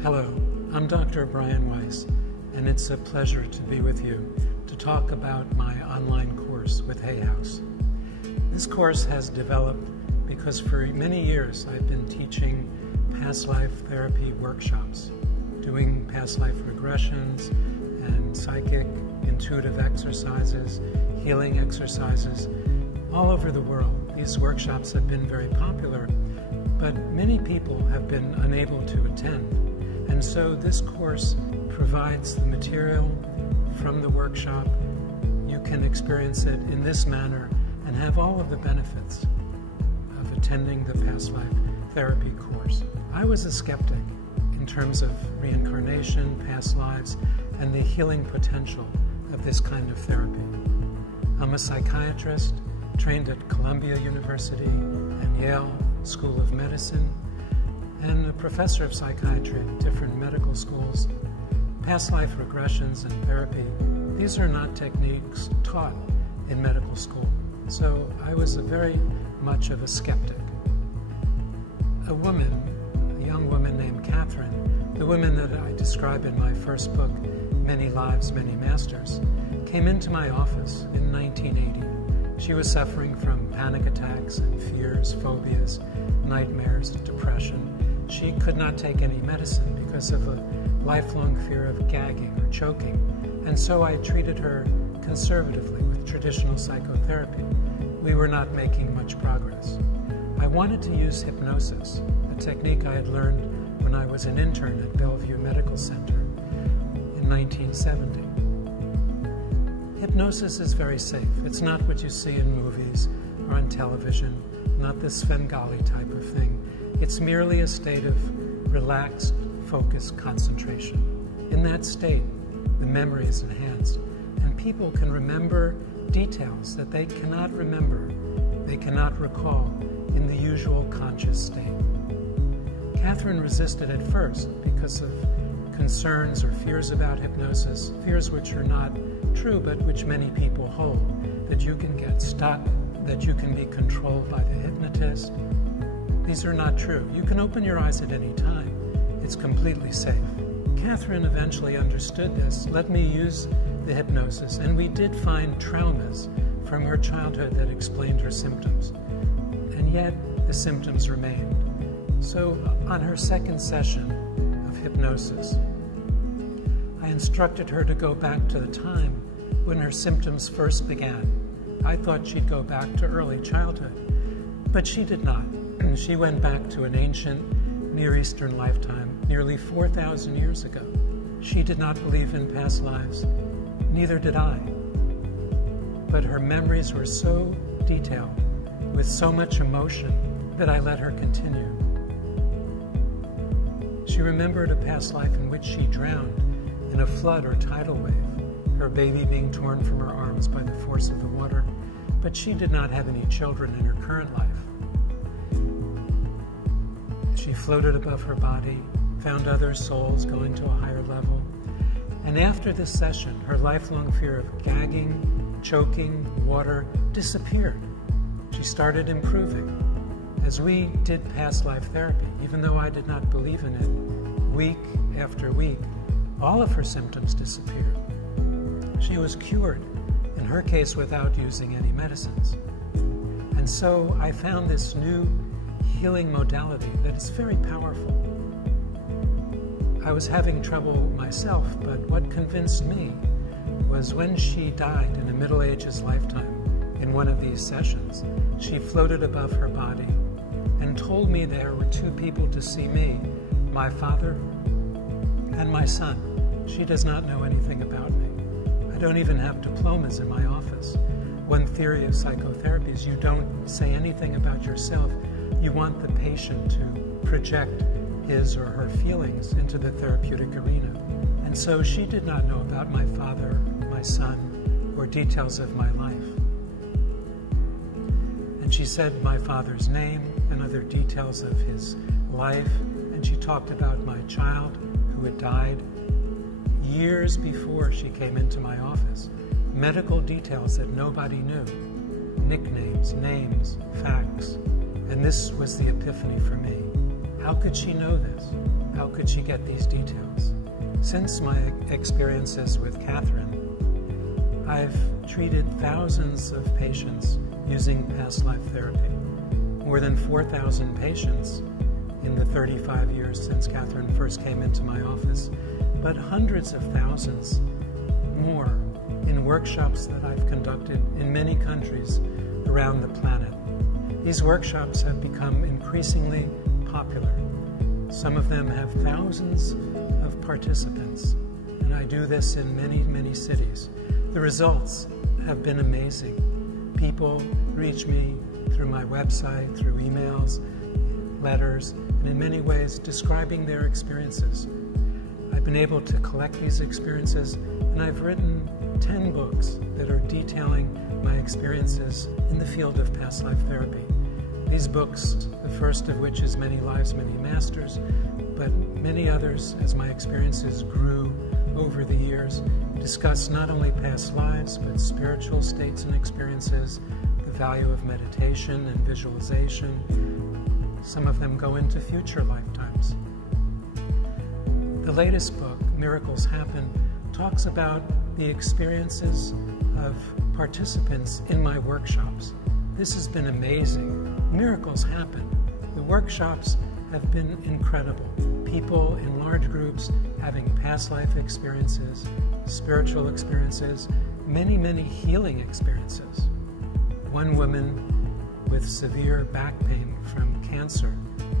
Hello, I'm Dr. Brian Weiss, and it's a pleasure to be with you to talk about my online course with Hay House. This course has developed because for many years I've been teaching past life therapy workshops, doing past life regressions and psychic intuitive exercises, healing exercises all over the world. These workshops have been very popular, but many people have been unable to attend. And so this course provides the material from the workshop. You can experience it in this manner and have all of the benefits of attending the past life therapy course. I was a skeptic in terms of reincarnation, past lives, and the healing potential of this kind of therapy. I'm a psychiatrist trained at Columbia University and Yale School of Medicine, and a professor of psychiatry at different medical schools. Past life regressions and therapy, these are not techniques taught in medical school. So I was very much of a skeptic. A young woman named Catherine, the woman that I describe in my first book, Many Lives, Many Masters, came into my office in 1980. She was suffering from panic attacks and fears, phobias, nightmares, depression. She could not take any medicine because of a lifelong fear of gagging or choking, and so I treated her conservatively with traditional psychotherapy. We were not making much progress. I wanted to use hypnosis, a technique I had learned when I was an intern at Bellevue Medical Center in 1970. Hypnosis is very safe. It's not what you see in movies or on television, not this Svengali type of thing. It's merely a state of relaxed, focused concentration. In that state, the memory is enhanced, and people can remember details that they cannot remember, they cannot recall in the usual conscious state. Catherine resisted at first because of concerns or fears about hypnosis, fears which are not true but which many people hold, that you can get stuck, that you can be controlled by the hypnotist. These are not true. You can open your eyes at any time. It's completely safe. Catherine eventually understood this, let me use the hypnosis, and we did find traumas from her childhood that explained her symptoms. And yet, the symptoms remained. So, on her second session of hypnosis, I instructed her to go back to the time when her symptoms first began. I thought she'd go back to early childhood, but she did not. She went back to an ancient Near Eastern lifetime, nearly 4,000 years ago. She did not believe in past lives, neither did I. But her memories were so detailed, with so much emotion, that I let her continue. She remembered a past life in which she drowned in a flood or tidal wave, her baby being torn from her arms by the force of the water, but she did not have any children in her current life. She floated above her body, found other souls going to a higher level, and after this session, her lifelong fear of gagging, choking, water disappeared. She started improving. As we did past life therapy, even though I did not believe in it, week after week, all of her symptoms disappeared. She was cured, in her case without using any medicines. And so I found this new healing modality that is very powerful. I was having trouble myself, but what convinced me was when she died in a Middle Ages lifetime in one of these sessions, she floated above her body and told me there were two people to see me, my father and my son. She does not know anything about me. I don't even have diplomas in my office. One theory of psychotherapy is you don't say anything about yourself. You want the patient to project his or her feelings into the therapeutic arena. And so she did not know about my father, my son, or details of my life. And she said my father's name and other details of his life, and she talked about my child who had died years before she came into my office. Medical details that nobody knew, nicknames, names, facts. And this was the epiphany for me. How could she know this? How could she get these details? Since my experiences with Catherine, I've treated thousands of patients using past life therapy. More than 4,000 patients in the 35 years since Catherine first came into my office, but hundreds of thousands more in workshops that I've conducted in many countries around the planet. These workshops have become increasingly popular. Some of them have thousands of participants, and I do this in many, many cities. The results have been amazing. People reach me through my website, through emails, letters, and in many ways describing their experiences. I've been able to collect these experiences, and I've written 10 books that are detailing my experiences in the field of past life therapy. These books, the first of which is Many Lives, Many Masters, but many others, as my experiences grew over the years, discuss not only past lives, but spiritual states and experiences, the value of meditation and visualization. Some of them go into future lifetimes. The latest book, Miracles Happen, talks about the experiences of participants in my workshops. This has been amazing. Miracles happen. The workshops have been incredible. People in large groups having past life experiences, spiritual experiences, many, many healing experiences. One woman with severe back pain from cancer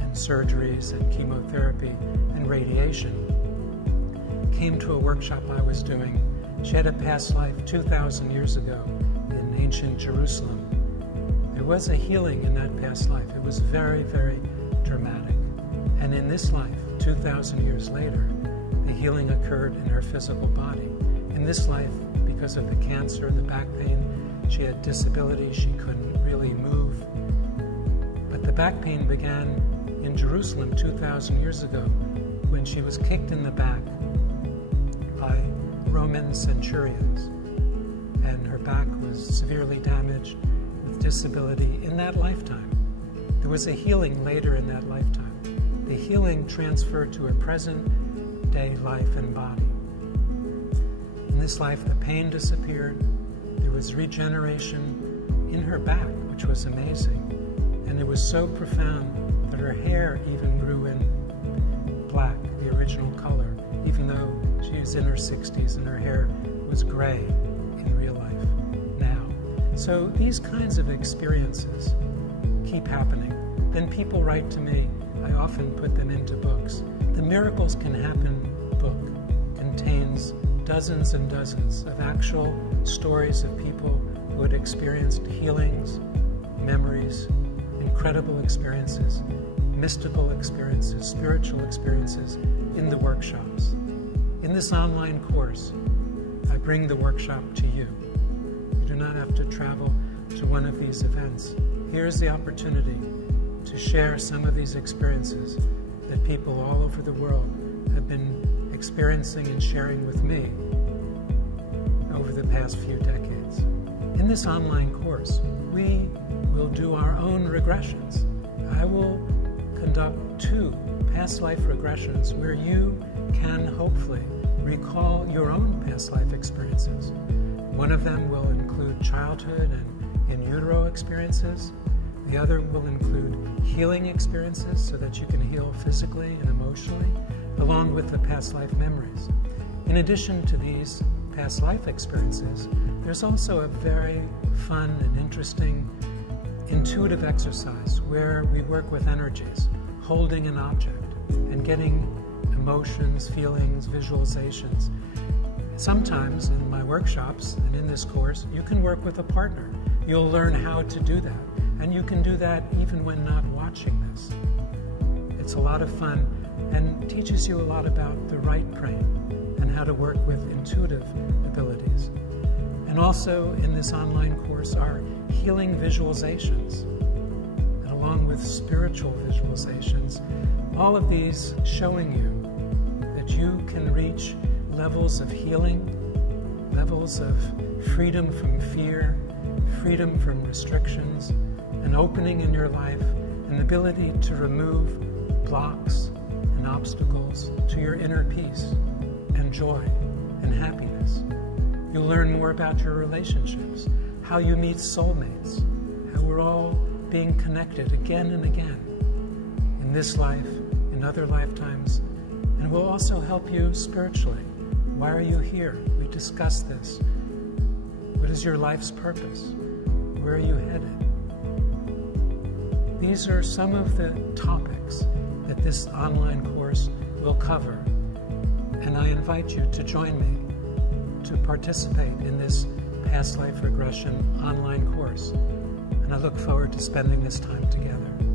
and surgeries and chemotherapy and radiation came to a workshop I was doing. She had a past life 2,000 years ago in ancient Jerusalem. There was a healing in that past life. It was very, very dramatic. And in this life, 2,000 years later, the healing occurred in her physical body. In this life, because of the cancer, the back pain, she had disability, she couldn't really move. But the back pain began in Jerusalem 2,000 years ago when she was kicked in the back by Roman centurions. And her back was severely damaged with disability in that lifetime. There was a healing later in that lifetime. The healing transferred to a present-day life and body. In this life, the pain disappeared. There was regeneration in her back, which was amazing. And it was so profound that her hair even grew in black, the original color, even though she was in her 60s and her hair was gray in real life now. So these kinds of experiences keep happening. Then people write to me. I often put them into books. The Miracles Can Happen book contains dozens and dozens of actual stories of people who had experienced healings, memories, incredible experiences, mystical experiences, spiritual experiences in the workshops. In this online course, I bring the workshop to you. You do not have to travel to one of these events. Here's the opportunity to share some of these experiences that people all over the world have been experiencing and sharing with me over the past few decades. In this online course, we will do our own regressions. I will conduct 2 past life regressions where you can hopefully recall your own past life experiences. One of them will include childhood and in utero experiences. The other will include healing experiences so that you can heal physically and emotionally, along with the past life memories. In addition to these past life experiences, there's also a very fun and interesting intuitive exercise where we work with energies, holding an object and getting emotions, feelings, visualizations. Sometimes in my workshops and in this course, you can work with a partner. You'll learn how to do that. And you can do that even when not watching this. It's a lot of fun and teaches you a lot about the right brain and how to work with intuitive abilities. And also in this online course are healing visualizations, and along with spiritual visualizations, all of these showing you that you can reach levels of healing, levels of freedom from fear, freedom from restrictions, an opening in your life, an ability to remove blocks and and obstacles to your inner peace and joy and happiness. You'll learn more about your relationships, how you meet soulmates, how we're all being connected again and again in this life, in other lifetimes, and will also help you spiritually. Why are you here? We discussed this. What is your life's purpose? Where are you headed? These are some of the topics that this online course will cover, and I invite you to join me to participate in this past life regression online course, and I look forward to spending this time together.